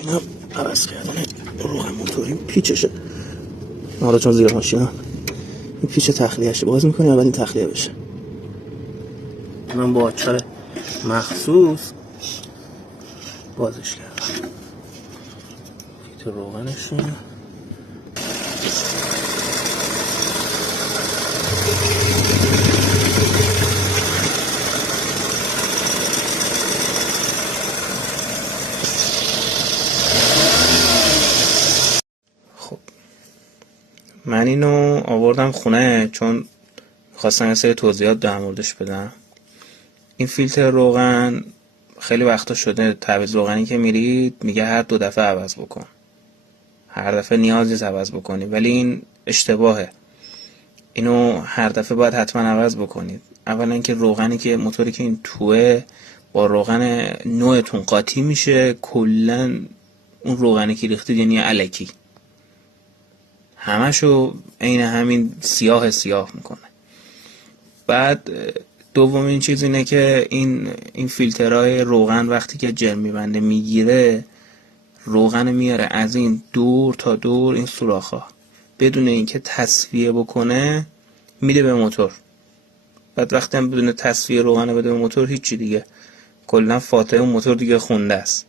اینم عوض کردن روغن موتور. این پیچشه حالا چون زیر ماشینم این پیچ تخلیهشه باز میکنی اول این تخلیه بشه. من با آچار مخصوص بازش کردم. پیچ روغنشه. خب من اینو آوردم خونه چون خواستم یه سری توضیحات در موردش بدم. این فیلتر روغن خیلی وقتا شده تعویض روغنی که میرید میگه هر 2 دفعه عوض بکن، هر دفعه نیاز نیست عوض بکنی، ولی این اشتباهه. اینو هر دفعه باید حتما عوض بکنید. اولا که روغنی که موتوری که این توه با روغن نوعتون قاطی میشه، کلا اون روغنی که ریختید یعنی الکی همشو عین همین سیاه میکنه. بعد دومین چیز اینه که این فیلترهای روغن وقتی که جرم میبنده میگیره روغن میاره از این دور تا دور این سوراخ‌ها، بدون اینکه تصفیه بکنه میده به موتور. بعد وقتی هم بدون تصفیه روغن بده به موتور هیچی دیگه، کلا فاتحه اون موتور دیگه خونده است.